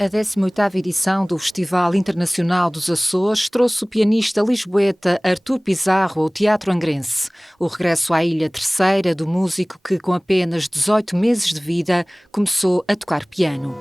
A 18ª edição do Festival Internacional dos Açores trouxe o pianista lisboeta Artur Pizarro ao Teatro Angrense. O regresso à Ilha Terceira do músico que, com apenas 18 meses de vida, começou a tocar piano.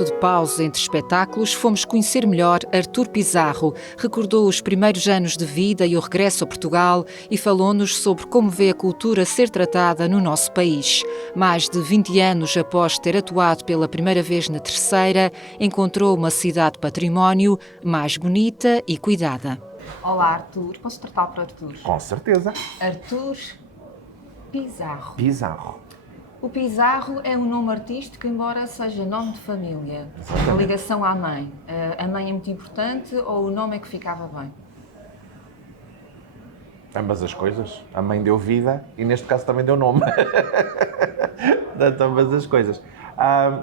De pausa entre espetáculos, fomos conhecer melhor Artur Pizarro. Recordou os primeiros anos de vida e o regresso a Portugal e falou-nos sobre como vê a cultura ser tratada no nosso país. Mais de 20 anos após ter atuado pela primeira vez na Terceira, encontrou uma cidade património mais bonita e cuidada. Olá, Artur. Posso tratar por Artur? Com certeza. Artur Pizarro. Pizarro. O Pizarro é um nome artístico, embora seja nome de família. Exatamente. A ligação à mãe. A mãe é muito importante ou o nome é que ficava bem? Ambas as coisas. A mãe deu vida e neste caso também deu nome. Portanto, ambas as coisas.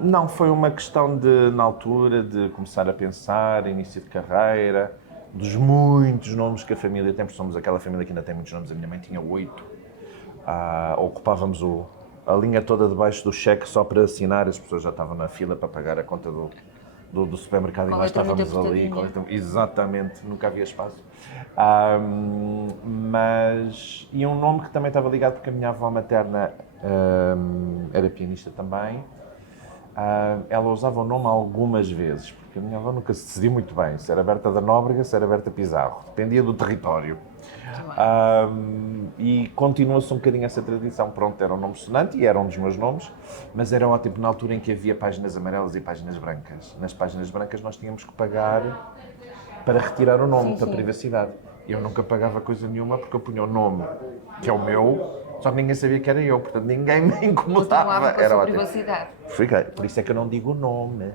Não, foi uma questão de, na altura, de começar a pensar, início de carreira, dos muitos nomes que a família tem, porque somos aquela família que ainda tem muitos nomes. A minha mãe tinha 8. Ocupávamos a linha toda debaixo do cheque só para assinar, as pessoas já estavam na fila para pagar a conta do supermercado e nós estávamos ali. Exatamente, nunca havia espaço. E um nome que também estava ligado porque a minha avó materna era pianista também. Ela usava o nome algumas vezes, porque a minha avó nunca se decidiu muito bem se era Berta da Nóbrega, se era Berta Pizarro, dependia do território. E continua-se um bocadinho essa tradição. Pronto, era um nome sonante e era um dos meus nomes, mas era ótimo na altura em que havia páginas amarelas e páginas brancas. Nas páginas brancas nós tínhamos que pagar para retirar o nome da privacidade. Eu nunca pagava coisa nenhuma porque eu punha o nome, que é o meu, só que ninguém sabia que era eu, portanto ninguém me incomodava. Era ótimo. Privacidade. Por isso é que eu não digo o nome.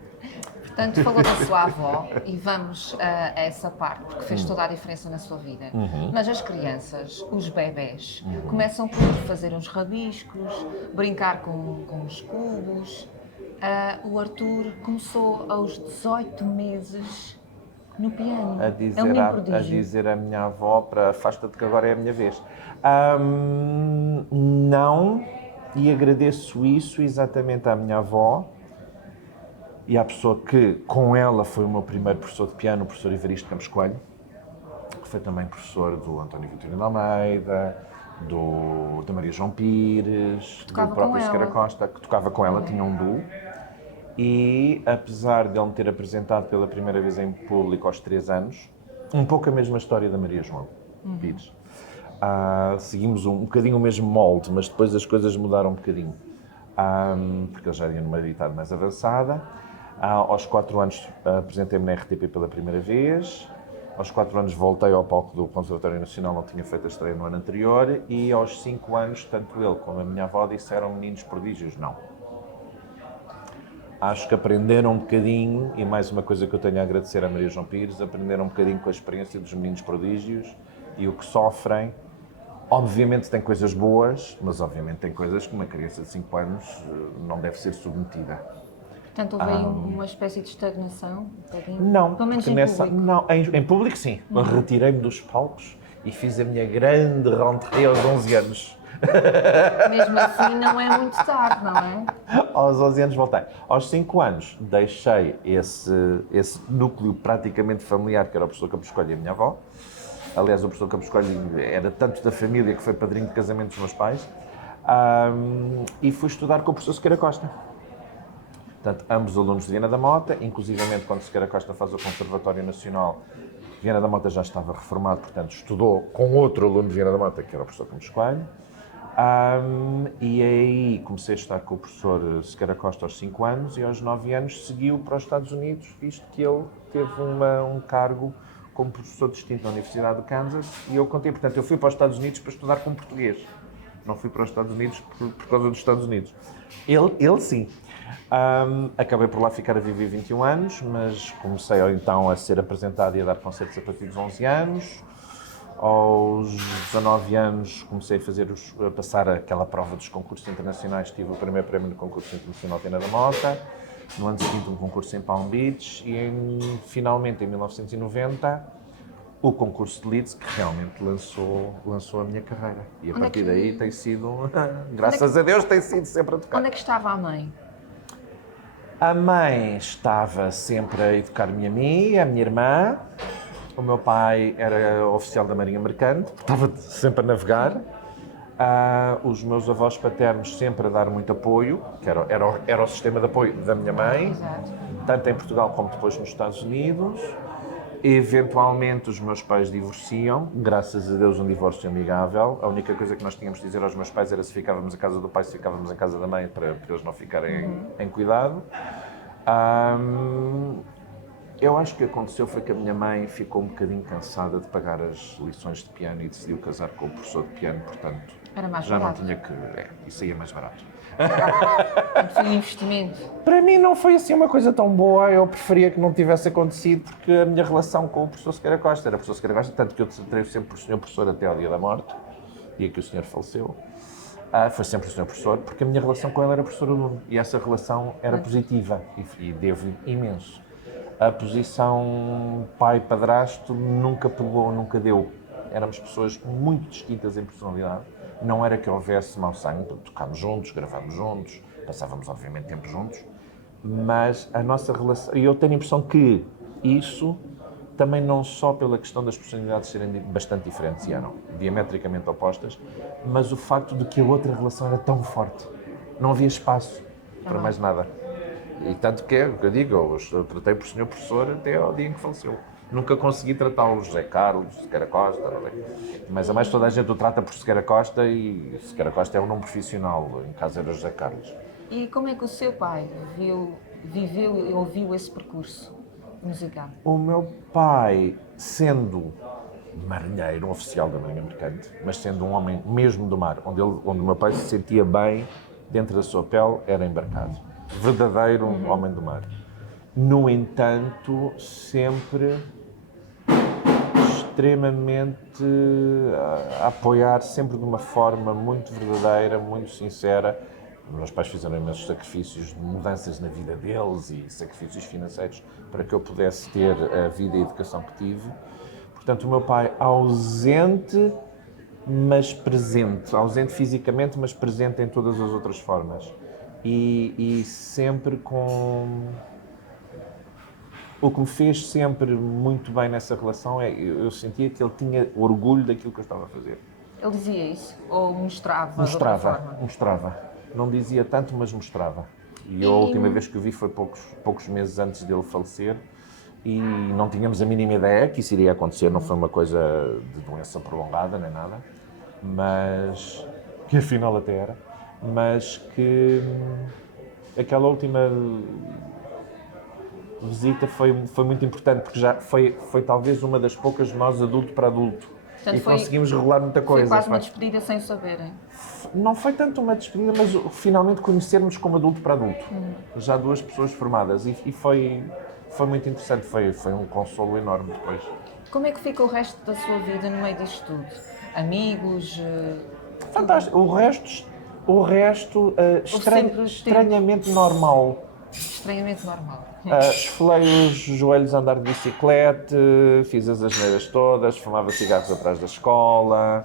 Portanto, falou da sua avó e vamos a essa parte, porque fez toda a diferença na sua vida. Mas as crianças, os bebés, começam por fazer uns rabiscos, brincar com os cubos. O Artur começou aos 18 meses no piano. A dizer à minha avó para afasta-te que agora é a minha vez. Não, e agradeço isso exatamente à minha avó, e à pessoa que, com ela, foi o meu primeiro professor de piano, o professor Evaristo Campos Coelho, que foi também professor do António Vitorino de Almeida, da Maria João Pires, do próprio Sequeira Costa, que tocava com ela, tinha um duo. E, apesar de ele me ter apresentado pela primeira vez em público aos 3 anos, um pouco a mesma história da Maria João Pires. Seguimos um bocadinho o mesmo molde, mas depois as coisas mudaram um bocadinho, porque eu já ia numa idade mais avançada. Aos 4 anos apresentei-me na RTP pela primeira vez, aos 4 anos voltei ao palco do Conservatório Nacional, não tinha feito a estreia no ano anterior, e aos 5 anos, tanto ele como a minha avó disseram meninos prodígios, não. Acho que aprenderam um bocadinho, e mais uma coisa que eu tenho a agradecer à Maria João Pires, aprenderam um bocadinho com a experiência dos meninos prodígios e o que sofrem. Obviamente tem coisas boas, mas obviamente tem coisas que uma criança de 5 anos não deve ser submetida. Portanto, houve aí uma espécie de estagnação? Não, pelo menos público. Não, em público sim. Retirei-me dos palcos e fiz a minha grande rentrée aos 11 anos. Mesmo assim não é muito tarde, não é? Aos 11 anos voltei. Aos 5 anos deixei esse núcleo praticamente familiar, que era o professor Campos Coelho e a minha avó. Aliás, o professor Campos Coelho era tanto da família que foi padrinho de casamento dos meus pais. E fui estudar com o professor Sequeira Costa. Portanto, ambos alunos de Viana da Mota, inclusivamente quando Sequeira Costa faz o Conservatório Nacional, Viana da Mota já estava reformado, portanto, estudou com outro aluno de Viana da Mota, que era o professor Campos Coelho. E aí comecei a estar com o professor Sequeira Costa aos 5 anos e aos 9 anos seguiu para os Estados Unidos, visto que ele teve um cargo como professor distinto na Universidade de Kansas e eu contei, portanto, eu fui para os Estados Unidos para estudar com português. Não fui para os Estados Unidos por causa dos Estados Unidos. Ele sim. Acabei por lá ficar a viver 21 anos, mas comecei então a ser apresentado e a dar concertos a partir dos 11 anos. Aos 19 anos comecei a passar aquela prova dos concursos internacionais, tive o primeiro prémio no concurso internacional Tena da Mota, no ano seguinte um concurso em Palm Beach e finalmente em 1990 o concurso de Leeds que realmente lançou a minha carreira e a partir daí tem sido, graças a Deus, tem sido sempre a tocar. Onde é que estava a mãe? A mãe estava sempre a educar-me a mim e a minha irmã. O meu pai era oficial da Marinha Mercante, estava sempre a navegar. Os meus avós paternos sempre a dar muito apoio, que era o sistema de apoio da minha mãe, Exato. tanto em Portugal como depois nos Estados Unidos. Eventualmente os meus pais divorciam, graças a Deus um divórcio amigável. A única coisa que nós tínhamos de dizer aos meus pais era se ficávamos em casa do pai, se ficávamos em casa da mãe, para eles não ficarem em cuidado. Eu acho que o que aconteceu foi que a minha mãe ficou um bocadinho cansada de pagar as lições de piano e decidiu casar com o professor de piano, portanto Era mais já barato. não tinha que... isso aí é mais barato. Foi um investimento. Para mim não foi assim uma coisa tão boa, eu preferia que não tivesse acontecido porque a minha relação com o professor Sequeira Costa era o professor Sequeira Costa, tanto que eu tratei sempre por senhor professor até ao dia da morte, dia que o senhor faleceu. Foi sempre o senhor professor, porque a minha relação com ele era professor-aluno e essa relação era positiva e devo-lhe imenso. A posição pai-padrasto nunca pegou, nunca deu. Éramos pessoas muito distintas em personalidade. Não era que houvesse mau sangue, tocámos juntos, gravámos juntos, passávamos obviamente tempo juntos, mas a nossa relação... E eu tenho a impressão que isso também não só pela questão das personalidades serem bastante diferentes, e eram diametricamente opostas, mas o facto de que a outra relação era tão forte. Não havia espaço para mais nada. E tanto que é o que eu digo, eu tratei por senhor professor até ao dia em que faleceu. Nunca consegui tratá-lo José Carlos, Sequeira Costa, mas a mais toda a gente o trata por Sequeira Costa e Sequeira Costa é um nome profissional, em casa era José Carlos. E como é que o seu pai viveu e ouviu esse percurso musical? O meu pai, sendo marinheiro, um oficial da Marinha Mercante, mas sendo um homem mesmo do mar, onde o meu pai se sentia bem dentro da sua pele, era embarcado. Verdadeiro homem do mar. No entanto, sempre extremamente a apoiar, sempre de uma forma muito verdadeira, muito sincera. Meus pais fizeram imensos sacrifícios, de mudanças na vida deles e sacrifícios financeiros para que eu pudesse ter a vida e a educação que tive. Portanto, o meu pai ausente, mas presente. Ausente fisicamente, mas presente em todas as outras formas. E sempre com... O que me fez sempre muito bem nessa relação é eu sentia que ele tinha orgulho daquilo que eu estava a fazer. Ele dizia isso? Ou mostrava de outra forma? Mostrava. Não dizia tanto, mas mostrava. E a última vez que o vi foi poucos meses antes dele falecer e não tínhamos a mínima ideia que isso iria acontecer, não foi uma coisa de doença prolongada nem nada, mas que afinal até era, mas que aquela última visita foi muito importante, porque já foi talvez uma das poucas de nós adulto para adulto. Portanto, e conseguimos regular muita coisa. Foi quase uma despedida sem saberem. Não foi tanto uma despedida, mas finalmente conhecermos como adulto para adulto. Já duas pessoas formadas. E foi muito interessante, foi um consolo enorme depois. Como é que fica o resto da sua vida no meio disto tudo? Amigos? Fantástico. O resto estranhamente normal. Estranhamente normal. Esfolei os joelhos a andar de bicicleta, fiz as asneiras todas, fumava cigarros atrás da escola,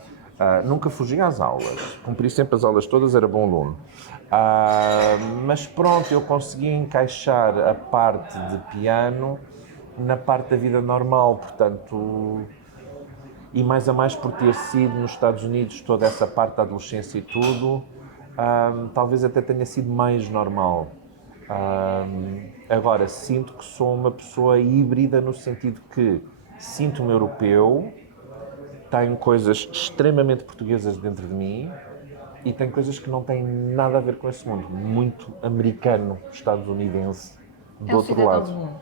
nunca fugi às aulas, cumpri sempre as aulas todas, era bom aluno. Mas pronto, eu consegui encaixar a parte de piano na parte da vida normal, portanto, e mais a mais por ter sido nos Estados Unidos toda essa parte da adolescência e tudo, talvez até tenha sido mais normal. Agora, sinto que sou uma pessoa híbrida no sentido que sinto-me europeu, tenho coisas extremamente portuguesas dentro de mim e tem coisas que não têm nada a ver com esse mundo, muito americano, estadunidense, do outro cidadão lado. do mundo.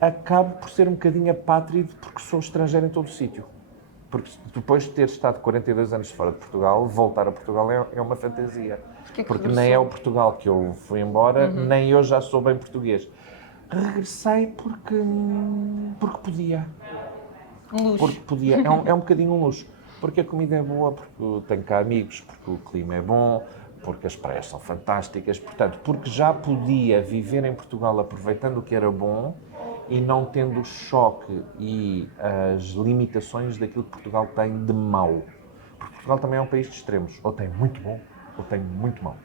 Acabo por ser um bocadinho apátride porque sou estrangeiro em todo o sítio. Porque depois de ter estado 42 anos fora de Portugal, voltar a Portugal é uma fantasia. Porque nem é o Portugal que eu fui embora, nem eu já sou bem português. Regressei porque podia. Um luxo. Porque podia. É um bocadinho um luxo. Porque a comida é boa, porque tenho cá amigos, porque o clima é bom, porque as praias são fantásticas. Portanto, porque já podia viver em Portugal aproveitando o que era bom e não tendo o choque e as limitações daquilo que Portugal tem de mau. Porque Portugal também é um país de extremos. Ou tem muito bom, ou tem muito mau.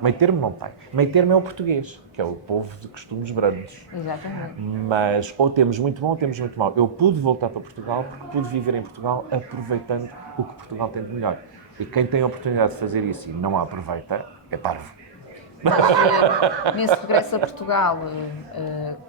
Meio termo não tem. Meio termo é o português, que é o povo de costumes brandos. Exatamente. Mas ou temos muito bom ou temos muito mau. Eu pude voltar para Portugal porque pude viver em Portugal aproveitando o que Portugal tem de melhor. E quem tem a oportunidade de fazer isso e não a aproveita, é parvo. Nesse regresso a Portugal,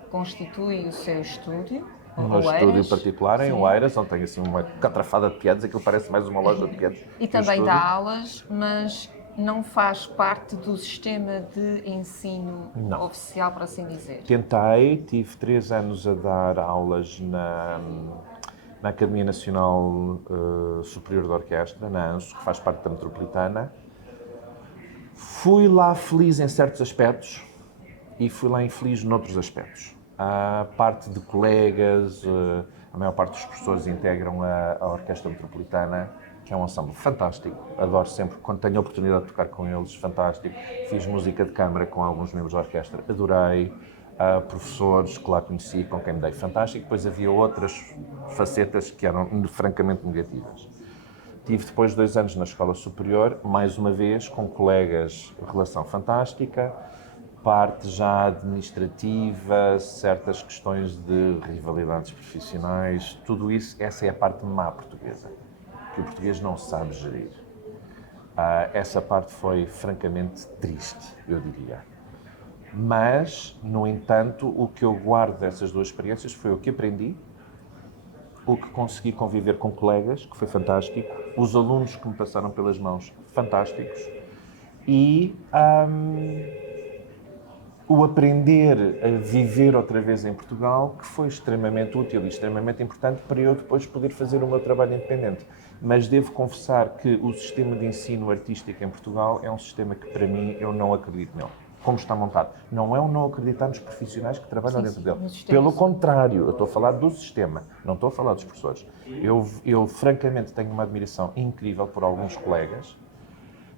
constitui o seu estúdio? Um estúdio particular em Sim. Oeiras, onde tem assim uma catrafada de piados, aquilo parece mais uma loja de piados. E também dá aulas, mas não faz parte do sistema de ensino oficial, por assim dizer. Tentei, tive 3 anos a dar aulas na Academia Nacional Superior de Orquestra, na ANSO, que faz parte da Metropolitana. Fui lá feliz em certos aspectos e fui lá infeliz noutros aspectos. A parte de colegas, a maior parte dos professores integram a Orquestra Metropolitana, que é um ensemble fantástico. Adoro sempre, quando tenho a oportunidade de tocar com eles, fantástico. Fiz música de câmara com alguns membros da orquestra, adorei. Professores que lá conheci, com quem me dei, fantástico. Depois havia outras facetas que eram francamente negativas. Tive depois 2 anos na escola superior, mais uma vez, com colegas, relação fantástica, parte já administrativa, certas questões de rivalidades profissionais, tudo isso, essa é a parte má portuguesa, que o português não sabe gerir. Essa parte foi francamente triste, eu diria. Mas, no entanto, o que eu guardo dessas 2 experiências foi o que aprendi, o que consegui conviver com colegas, que foi fantástico, os alunos que me passaram pelas mãos, fantásticos, e o aprender a viver outra vez em Portugal, que foi extremamente útil e extremamente importante para eu depois poder fazer o meu trabalho independente. Mas devo confessar que o sistema de ensino artístico em Portugal é um sistema que, para mim, eu não acredito nele. Como está montado. Não é um não acreditar nos profissionais que trabalham dentro dele. Pelo contrário, eu estou a falar do sistema, não estou a falar dos professores. Eu francamente, tenho uma admiração incrível por alguns colegas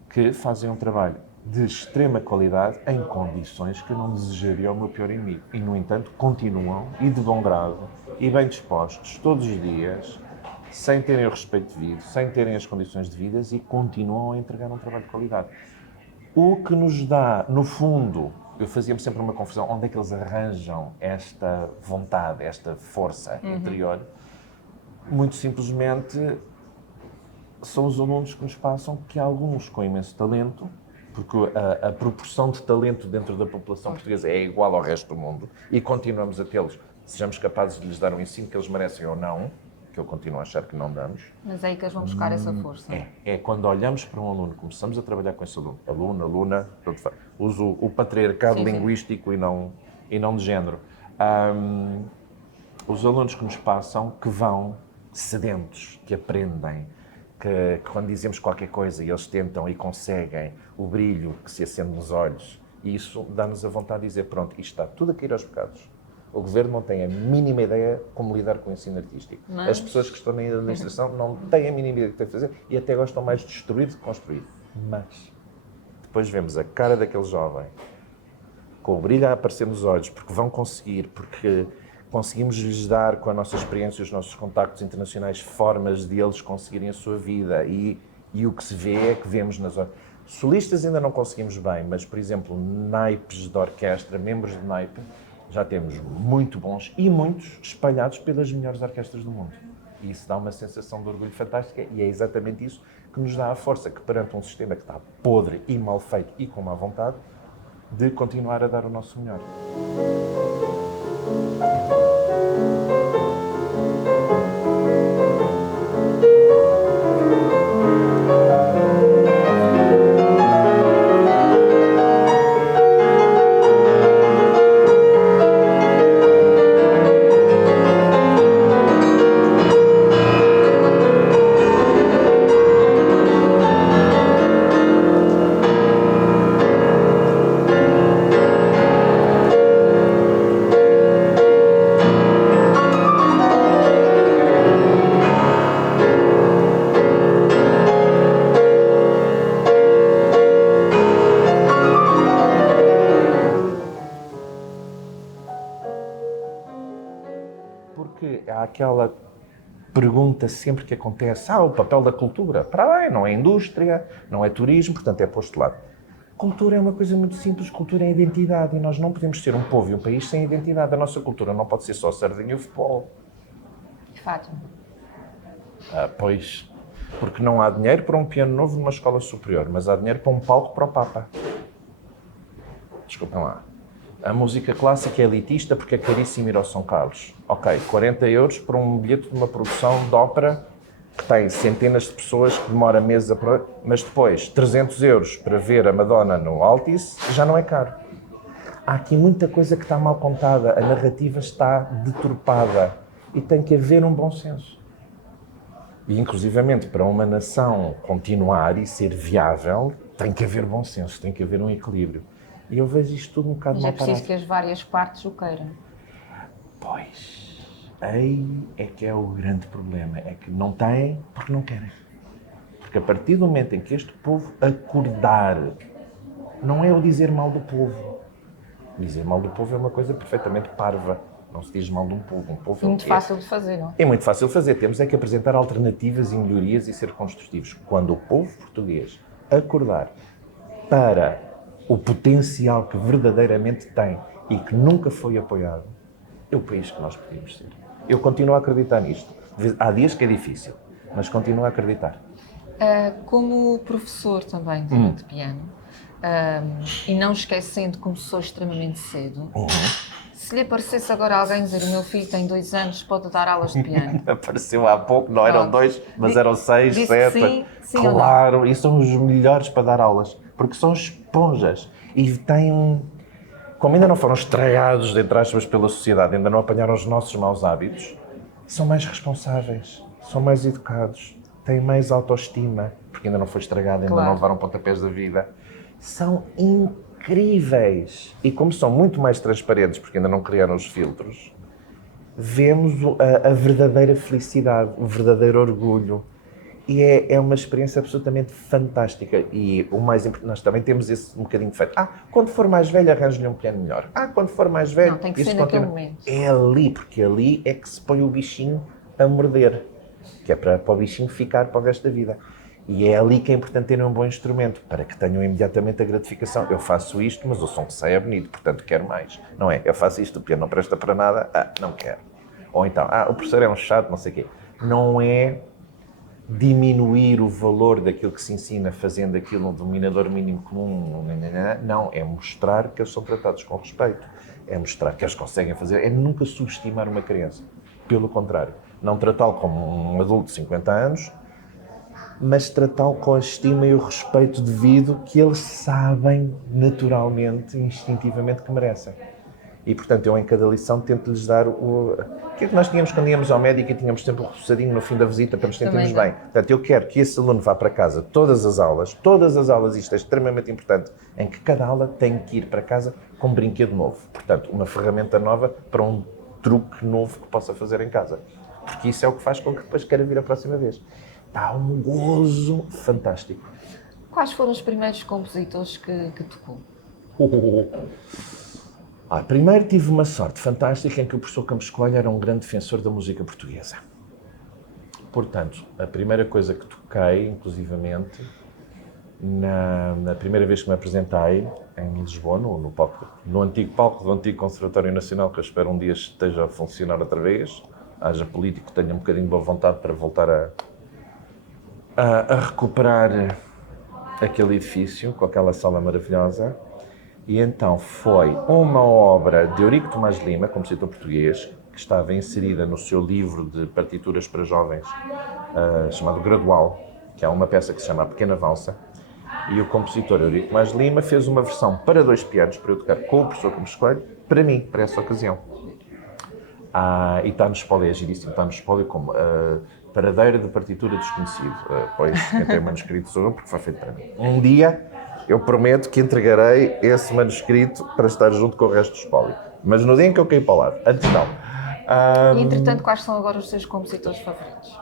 que fazem um trabalho de extrema qualidade em condições que eu não desejaria ao meu pior inimigo. E, no entanto, continuam, e de bom grado, e bem dispostos, todos os dias, sem terem o respeito devido, sem terem as condições devidas, e continuam a entregar um trabalho de qualidade. O que nos dá, no fundo, eu fazia-me sempre uma confusão, onde é que eles arranjam esta vontade, esta força interior? Muito simplesmente, são os alunos que nos passam, que há alguns com imenso talento, porque a proporção de talento dentro da população portuguesa é igual ao resto do mundo, e continuamos a tê-los, sejamos capazes de lhes dar um ensino que eles merecem ou não, que eu continuo a achar que não damos. Mas é aí que eles vão buscar essa força. É quando olhamos para um aluno, começamos a trabalhar com esse aluno, aluna, uso o patriarcado linguístico e não de género. Os alunos que nos passam, que vão sedentos, que aprendem, que quando dizemos qualquer coisa e eles tentam e conseguem, o brilho que se acende nos olhos, isso dá-nos a vontade de dizer, pronto, isto está tudo a cair aos bocados. O Governo não tem a mínima ideia como lidar com o ensino artístico. Mas... As pessoas que estão na administração não têm a mínima ideia do que têm que fazer e até gostam mais de destruir do que construir. Mas depois vemos a cara daquele jovem com o brilho a aparecer nos olhos, porque vão conseguir, porque conseguimos lhes dar com a nossa experiência e os nossos contactos internacionais formas de eles conseguirem a sua vida e o que se vê é que vemos nas horas. Solistas ainda não conseguimos bem, mas, por exemplo, naipes de orquestra, membros de naipe, já temos muito bons e muitos espalhados pelas melhores orquestras do mundo. E isso dá uma sensação de orgulho fantástica e é exatamente isso que nos dá a força que, perante um sistema que está podre e mal feito e com má vontade, de continuar a dar o nosso melhor. há aquela pergunta sempre que acontece, o papel da cultura. Para bem, não é indústria, não é turismo, portanto é posto de lado. Cultura é uma coisa muito simples, cultura é identidade, e nós não podemos ser um povo e um país sem identidade. A nossa cultura não pode ser só a sardinha e o futebol. De facto. Pois, porque não há dinheiro para um piano novo numa escola superior, mas há dinheiro para um palco para o Papa. Desculpem lá. A música clássica é elitista porque é caríssimo ir ao São Carlos. Ok, 40 euros por um bilhete de uma produção de ópera que tem centenas de pessoas, que demora meses a... Mas depois, 300 euros para ver a Madonna no Altice, já não é caro. Há aqui muita coisa que está mal contada, a narrativa está deturpada e tem que haver um bom senso. E, inclusivamente, para uma nação continuar e ser viável, tem que haver bom senso, tem que haver um equilíbrio. E eu vejo isto tudo um bocado Mas mal é preciso parado. que as várias partes o queiram. Pois, aí é que é o grande problema, é que não têm porque não querem. Porque a partir do momento em que este povo acordar, não é o dizer mal do povo. Dizer mal do povo é uma coisa perfeitamente parva. Não se diz mal de um povo. Um povo Muito fácil de fazer, não é? É muito fácil de fazer. Temos é que apresentar alternativas e melhorias e ser construtivos. Quando o povo português acordar para o potencial que verdadeiramente tem e que nunca foi apoiado, é o país que nós podemos ser. Eu continuo a acreditar nisto. Há dias que é difícil, mas continuo a acreditar. Como professor também de piano, e não esquecendo que começou extremamente cedo, se lhe aparecesse agora alguém dizer: o meu filho tem 2 anos, pode dar aulas de piano. Apareceu há pouco, não eram 2, mas eram 6, Disse 7. sim Claro, e são os melhores para dar aulas, porque são esponjas e têm, como ainda não foram estragados, entre aspas, pela sociedade, ainda não apanharam os nossos maus hábitos, são mais responsáveis, são mais educados, têm mais autoestima, porque ainda não foi estragado, ainda não levaram pontapés da vida. São incríveis. E como são muito mais transparentes, porque ainda não criaram os filtros, vemos a verdadeira felicidade, o verdadeiro orgulho. E é uma experiência absolutamente fantástica. E o mais importante, nós também temos esse um bocadinho feito. Quando for mais velho, arranjo-lhe um piano melhor. Quando for mais velho... Não, tem que ser naquele momento. É ali, porque ali é que se põe o bichinho a morder. Que é para o bichinho ficar para o resto da vida. E é ali que é importante terem um bom instrumento, para que tenham imediatamente a gratificação. Eu faço isto, mas o som que sai é bonito, portanto quero mais. Não é? Eu faço isto, o piano não presta para nada, não quero. Ou então, o professor é um chato, não sei o quê. Não é diminuir o valor daquilo que se ensina fazendo aquilo um denominador mínimo comum, não, é mostrar que eles são tratados com respeito, é mostrar que eles conseguem fazer, é nunca subestimar uma criança, pelo contrário, não tratá-lo como um adulto de 50 anos, mas tratá-lo com a estima e o respeito devido que eles sabem naturalmente, instintivamente que merecem. E, portanto, eu em cada lição tento-lhes dar o que é que nós tínhamos quando íamos ao médico e tínhamos sempre um repousadinho no fim da visita para nos sentirmos bem. Portanto, eu quero que esse aluno vá para casa todas as aulas, isto é extremamente importante, em que cada aula tem que ir para casa com um brinquedo novo. Portanto, uma ferramenta nova para um truque novo que possa fazer em casa. Porque isso é o que faz com que depois queira vir a próxima vez. Dá um gozo fantástico. Quais foram os primeiros compositores que tocou? Primeiro tive uma sorte fantástica em que o professor Campos Coelho era um grande defensor da música portuguesa. Portanto, a primeira coisa que toquei, inclusivamente, na primeira vez que me apresentei em Lisboa, no antigo palco do antigo Conservatório Nacional, que eu espero um dia esteja a funcionar outra vez, haja político que tenha um bocadinho de boa vontade para voltar a recuperar aquele edifício com aquela sala maravilhosa. E então foi uma obra de Eurico Tomás de Lima, compositor português, que estava inserida no seu livro de partituras para jovens, chamado Gradual, que é uma peça que se chama A Pequena Valsa, e o compositor Eurico Tomás de Lima fez uma versão para 2 pianos, para eu tocar com o professor Campos Coelho, para mim, para essa ocasião. E está no espólio, é giríssimo, está no espólio como Paradeira de Partitura Desconhecido, pois quem tem o manuscrito sou eu, porque foi feito para mim. Um dia eu prometo que entregarei esse manuscrito para estar junto com o resto do espólio. Mas no dia em que eu caí para o lado, antes não. E, entretanto, quais são agora os seus compositores favoritos?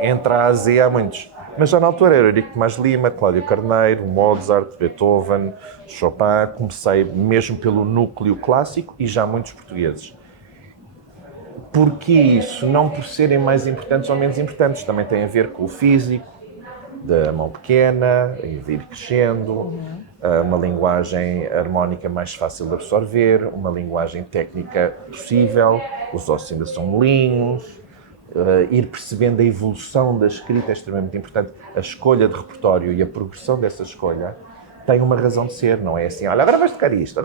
Entre A a Z há muitos. Mas já na altura era Eurico Tomás Lima, Cláudio Carneiro, Mozart, Beethoven, Chopin. Comecei mesmo pelo núcleo clássico e já muitos portugueses. Porque isso, não por serem mais importantes ou menos importantes, também tem a ver com o físico, da mão pequena, e de ir crescendo, uma linguagem harmónica mais fácil de absorver, uma linguagem técnica possível, os ossos ainda são molinhos, ir percebendo a evolução da escrita é extremamente importante. A escolha de repertório e a progressão dessa escolha tem uma razão de ser, não é assim, olha, agora vais tocar isto,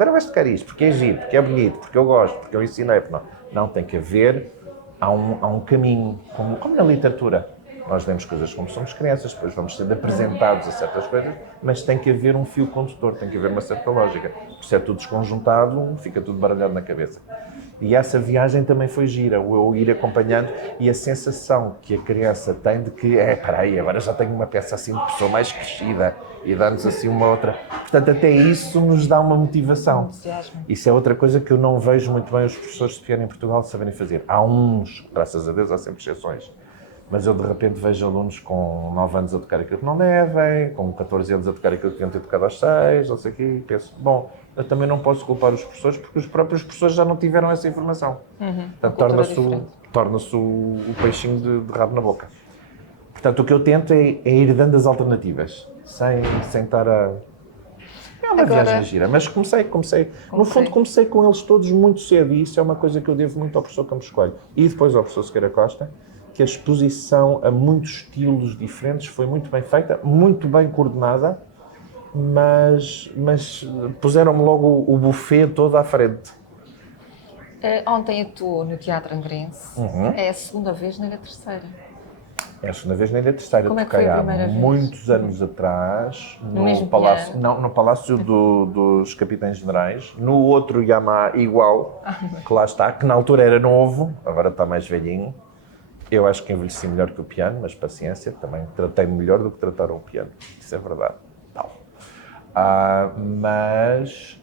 porque é giro, porque é bonito, porque eu gosto, porque eu ensinei. Não, tem que haver, há um caminho, como na literatura. Nós lemos coisas como somos crianças, depois vamos sendo apresentados a certas coisas, mas tem que haver um fio condutor, tem que haver uma certa lógica. Se é tudo desconjuntado, fica tudo baralhado na cabeça. E essa viagem também foi gira, eu ir acompanhando e a sensação que a criança tem de que, peraí, agora já tenho uma peça assim de pessoa mais crescida e dá-nos assim uma outra. Portanto, até isso nos dá uma motivação. Isso é outra coisa que eu não vejo muito bem os professores de piano em Portugal saberem fazer. Há uns, graças a Deus, há sempre exceções. Mas eu de repente vejo alunos com 9 anos a tocar aquilo que não devem, com 14 anos a tocar aquilo que deviam ter tocado aos 6, não sei o quê, e penso, bom, eu também não posso culpar os professores porque os próprios professores já não tiveram essa informação. Portanto, torna-se o peixinho de rabo na boca. Portanto, o que eu tento é ir dando as alternativas, sem estar a... É uma viagem gira, mas comecei. No fundo, comecei com eles todos muito cedo e isso é uma coisa que eu devo muito ao professor Campos Coelho e depois ao professor Sequeira Costa, que a exposição a muitos estilos diferentes foi muito bem feita, muito bem coordenada, mas puseram-me logo o buffet todo à frente. Ontem atuou no Teatro Angrense. É a segunda vez, nem a terceira. É a segunda vez, nem a terceira. Como é que foi a primeira vez? Muitos anos atrás, mesmo palácio, no Palácio dos Capitães Generais, no outro Yamaha igual, que lá está, que na altura era novo, agora está mais velhinho. Eu acho que envelheci melhor que o piano, mas paciência, também tratei-me melhor do que trataram o piano. Isso é verdade. Tal. Mas,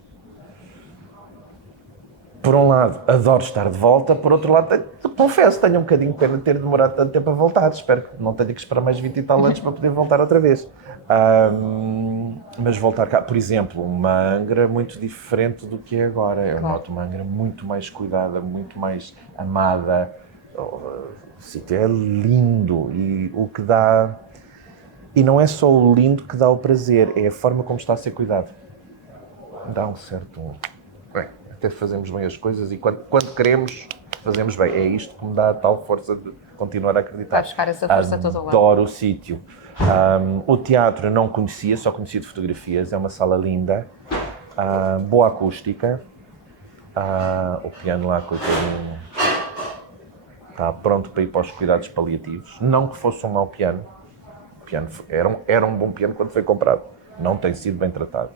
por um lado, adoro estar de volta, por outro lado, confesso, tenho um bocadinho de pena de ter demorado tanto tempo a voltar. Espero que não tenha que esperar mais 20 e tal anos para poder voltar outra vez. Mas voltar cá, por exemplo, uma Angra muito diferente do que é agora. Eu noto uma Angra muito mais cuidada, muito mais amada. O sítio é lindo e o que dá... E não é só o lindo que dá o prazer, é a forma como está a ser cuidado. Dá um certo... Bem, até fazemos bem as coisas e quando queremos, fazemos bem. É isto que me dá a tal força de continuar a acreditar. Vai buscar essa força toda lá. Adoro o sítio. O teatro eu não conhecia, só conhecia de fotografias. É uma sala linda, boa acústica. O piano lá, coitadinho, está pronto para ir para os cuidados paliativos. Não que fosse um mau piano. O piano era um bom piano quando foi comprado. Não tem sido bem tratado.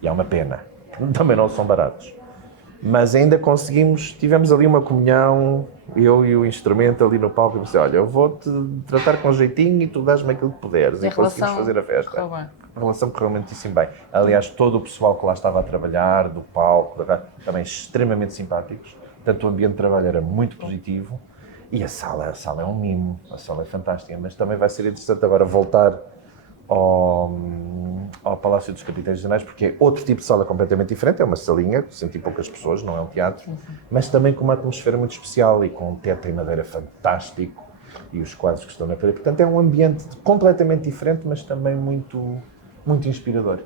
E é uma pena. Também não são baratos. Mas ainda tivemos ali uma comunhão, eu e o instrumento ali no palco, e pensei, olha, eu vou-te tratar com jeitinho e tu dás-me aquilo que puderes. E conseguimos fazer a festa. A relação correu muitíssimo bem. Aliás, todo o pessoal que lá estava a trabalhar, do palco, também extremamente simpáticos. Portanto, o ambiente de trabalho era muito positivo. E a sala é um mimo, a sala é fantástica, mas também vai ser interessante agora voltar ao Palácio dos Capitães Generais, porque é outro tipo de sala completamente diferente, é uma salinha, com 100 e poucas pessoas, não é um teatro, mas também com uma atmosfera muito especial e com um teto em madeira fantástico e os quadros que estão na parede. Portanto, é um ambiente completamente diferente, mas também muito, muito inspirador.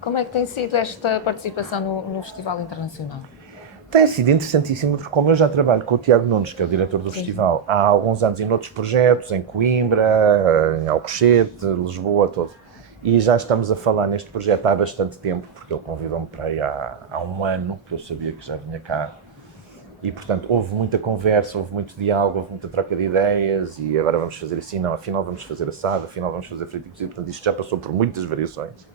Como é que tem sido esta participação no Festival Internacional? Tem sido interessantíssimo, porque como eu já trabalho com o Tiago Nunes, que é o diretor do festival, há alguns anos em outros projetos, em Coimbra, em Alcochete, Lisboa, todo. E já estamos a falar neste projeto há bastante tempo, porque ele convidou-me para aí há um ano, que eu sabia que já vinha cá. E, portanto, houve muita conversa, houve muito diálogo, houve muita troca de ideias, e agora vamos fazer assim, não, afinal vamos fazer assado, afinal vamos fazer frito e cozido. Portanto, isto já passou por muitas variações.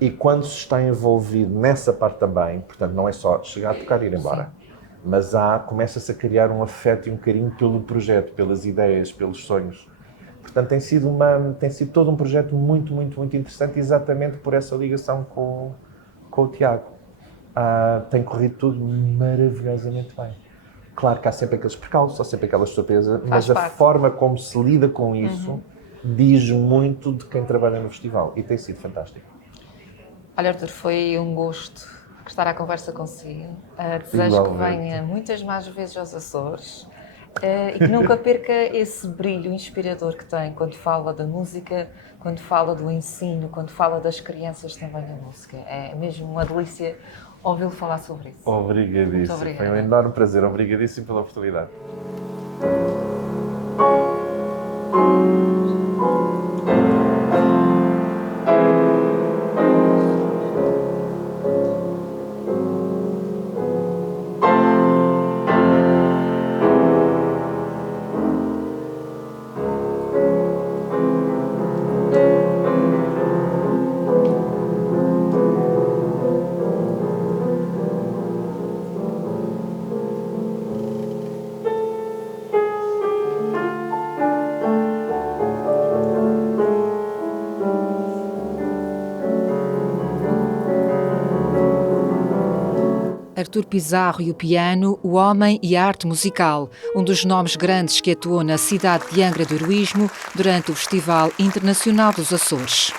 E quando se está envolvido nessa parte também, portanto, não é só chegar a tocar e ir embora, mas começa-se a criar um afeto e um carinho pelo projeto, pelas ideias, pelos sonhos. Portanto, tem sido todo um projeto muito, muito, muito interessante, exatamente por essa ligação com o Tiago. Tem corrido tudo maravilhosamente bem. Claro que há sempre aqueles percalços, há sempre aquela surpresa, mas a parte. forma como se lida com isso diz muito de quem trabalha no festival e tem sido fantástico. Olha, Artur, foi um gosto estar à conversa consigo. Desejo que Igualmente. venha muitas mais vezes aos Açores e que nunca perca esse brilho inspirador que tem quando fala da música, quando fala do ensino, quando fala das crianças também na música. É mesmo uma delícia ouvi-lo falar sobre isso. Obrigadíssimo. Muito obrigada. Foi um enorme prazer. Obrigadíssimo pela oportunidade. Artur Pizarro e o piano, o homem e a arte musical, um dos nomes grandes que atuou na cidade de Angra do Heroísmo durante o Festival Internacional dos Açores.